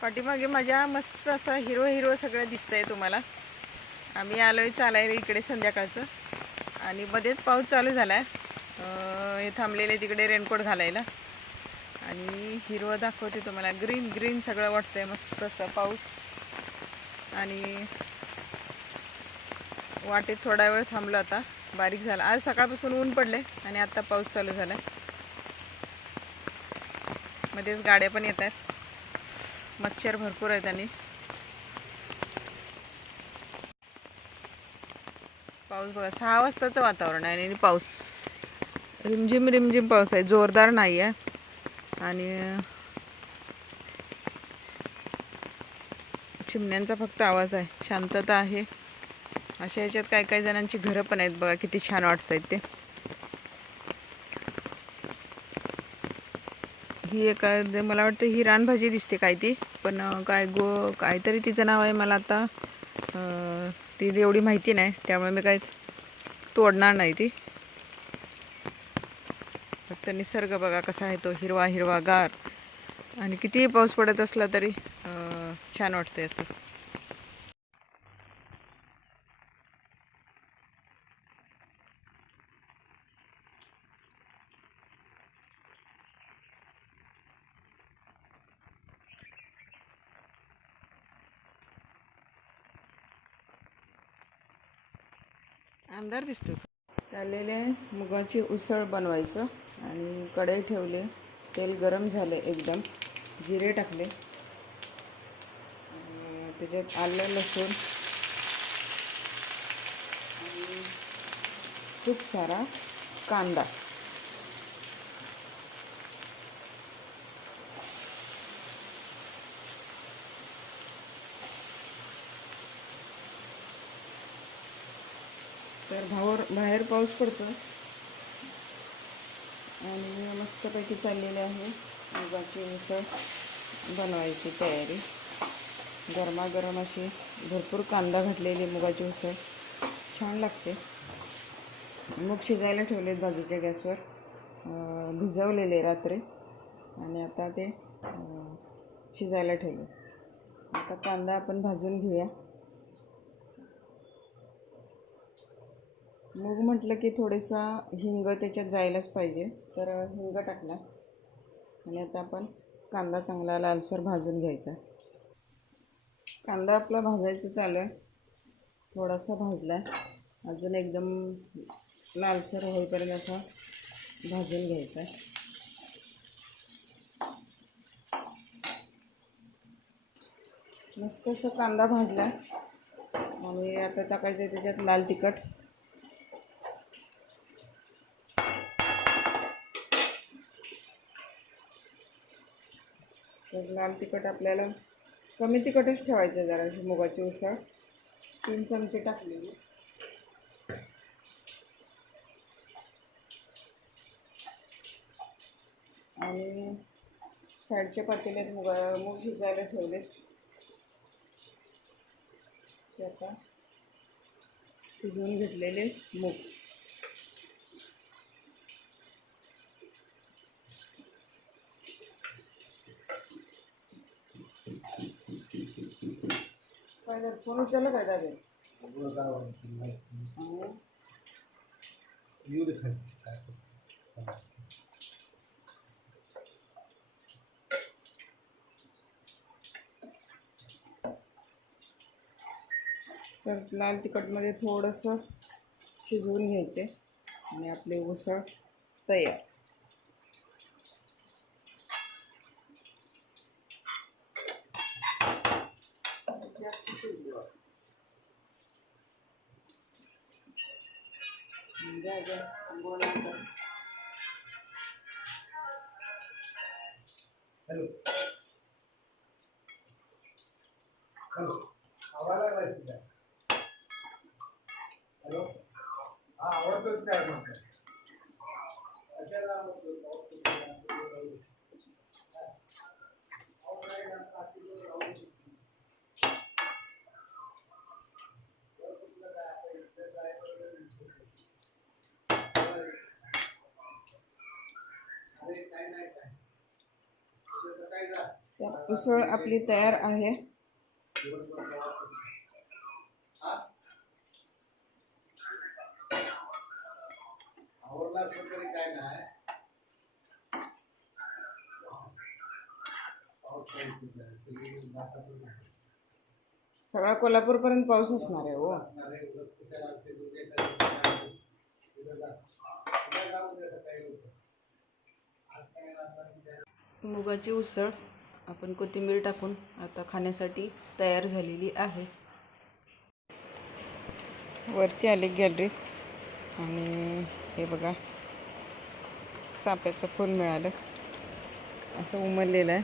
पाठीमागे माझ्या मस्त असं हिरो हिरो सगळं दिसतंय तुम्हाला. आम्ही आलो आहे चालायला इकडे संध्याकाळचं. आणि मध्येच पाऊस चालू झाला आहे हे थांबलेले तिकडे रेनकोट घालायला. आणि हिरवं दाखवते तुम्हाला. ग्रीन ग्रीन सगळं वाटतंय मस्त असं पाऊस. आणि वाटेत थोडा वेळ थांबलो आता. बारीक झाला. आज सकाळपासून ऊन पडले आणि आता पाऊस चालू झाला मध्येच गाड्या पण येत आहेत मच्छर भरपूर आहेत आणि पाऊस बघा सहा वाजताचं वातावरण आहे आणि पाऊस. रिमझिम रिमझिम पाऊस आहे जोरदार नाही आहे. आणि चिमण्यांचा फक्त आवाज आहे शांतता आहे. अशा ह्याच्यात काही काही जणांची घरं पण आहेत बघा किती छान वाटत आहेत ते. ही एक मला वाटतं ही रानभाजी दिसते काय ती? पण काय गो काहीतरी तिचं नाव आहे मला आता ती एवढी माहिती नाही त्यामुळे मी काय तोडणार नाही ती. फक्त निसर्ग बघा कसा आहे तो हिरवा हिरवा गार आणि कितीही पाऊस पडत असला तरी छान वाटते असं. अंधार दिसतो चाललेले मुगाची उसळ बनवायचं. आणि कढई ठेवले. तेल गरम झाले एकदम. जिरे टाकले. त्याच्यात आलं लसूण. खूप सारा कांदा. तर भावर बाहेर पाऊस पडतो. आणि मस्तपैकी चाललेले आहे. मुगाची उसळ बनवायची तयारी. गरमागरम अशी भरपूर कांदा घातलेली मुगाची उसळ. छान लागते. मूग शिजायला ठेवलेत बाजूच्या गॅसवर. भिजवलेले रात्री. आणि आता ते शिजायला ठेवले. आता कांदा आपण भाजून घेऊया. मूग म्हटलं की थोडासा हिंग त्याच्यात जायलाच पाहिजे. तर हिंग टाकला. आणि आता आपण कांदा चांगला लालसर भाजून घ्यायचा. कांदा आपला भाजायचं चालू आहे. थोडासा भाजला. आहे अजून एकदम लालसर होईपर्यंत असा भाजून घ्यायचा. आहे मस्त असं कांदा भाजला. आणि आता टाकायचं आहे त्याच्यात लाल तिखट. तर लाल तिखट आपल्याला कमी तिखटच ठेवायचं जरा मुगाची उसळ. तीन चमचे टाकलेली. आणि साईडच्या पातेल्यात मुगा मूग शिजायला ठेवले त्याचा शिजवून घेतलेले मूग. काय झालं फोन उचललं काय डायरेक्ट तर लाल तिखटमध्ये थोडंसं शिजवून घ्यायचे आणि आपले उसळ तयार. हॅलो हॅलो आवाज आला आहे तुझा हॅलो हा आवडतोच काय म्हणतो कशाला आवडतो? पाऊस किती आहे? किती राहू दे. हा. पाऊस आहे ना, पाचशे दिवस राहू दे. वर कुठलं काय आता इथं काय बरं दिसतं. अरे काय नाही काय उद्या सकाळी जा तर उसळ आपली तयार आहे. सगळा कोल्हापूर पर्यंत पाऊस असणार आहे हो. मुगाची उसळ. आपण कोथिंबीर टाकून आता खाण्यासाठी तयार झालेली आहे. वरती आले गॅलरीत आणि हे बघा चाफ्याचं फूल मिळालं. असं उमललेलं आहे.